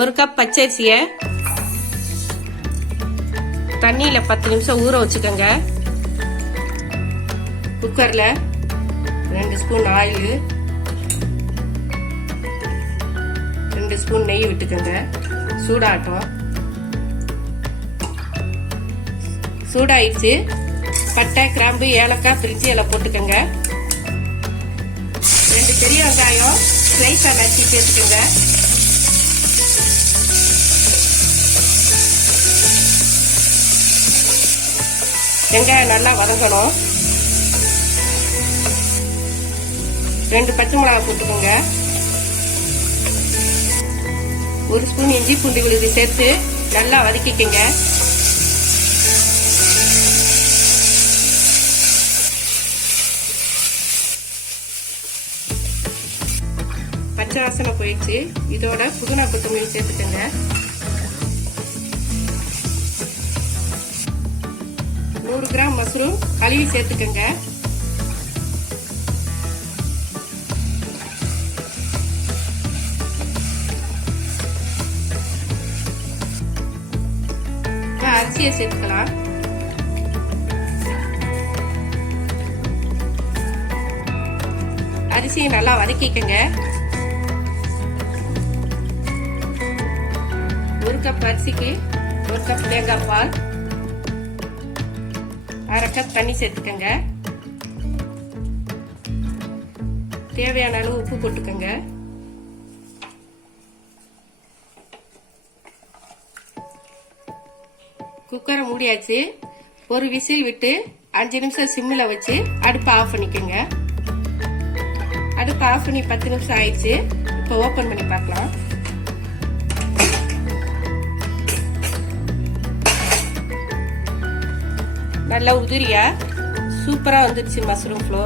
1 cup பச்சரிசியை தண்ணியில 10 நிமிஷம் ஊற வச்சுக்கோங்க. குக்கர்ல 2 ஸ்பூன் ஆயில், 2 ஸ்பூன் நெய் விட்டுக்கோங்க. சூடாகட்டும். சூடாயிடுச்சு. பட்டை, கிராம்பு, ஏலக்காய், பிரிஞ்சி இலை போட்டுக்கோங்க. 2 பெரிய வெங்காயம் ஸ்லைஸா நறுக்கி சேர்த்துக்கோங்க. வெங்காயம் நல்லா வதங்கணும். 2 பச்சை மிளகாய் போட்டுக்கோங்க. 1 ஸ்பூன் இஞ்சி பூண்டு விழுது சேர்த்து நல்லா வதக்கிக்கோங்க. பச்சை வாசனை போயிடுச்சு. இதோட புதினா கொத்தமல்லி சேர்த்துக்கோங்க. 100 கிராம் மஷ்ரூம் கழுவி சேர்த்துக்கோங்க. அரிசியை சேர்த்துக்கலாம். அரிசியை நல்லா வதக்கிக்கங்க. 1 கப் அரிசிக்கு 1 கப் தேங்காய் பால், 1/2 கப் தண்ணி சேர்த்துக்கங்க. தேவையான அளவு உப்பு போட்டுக்கங்க. குக்கரை மூடியாச்சு. ஒரு விசில் விட்டு 5 நிமிஷம் சிம்மில் வச்சு அடுப்பை ஆஃப் பண்ணிக்கோங்க. அடுப்பை ஆஃப் பண்ணி 10 நிமிஷம் ஆயிடுச்சு. இப்போ ஓபன் பண்ணி பார்க்கலாம். நல்லா உதிரியா சூப்பரா வந்துருச்சு மஷ்ரூம் ஃப்ளோ.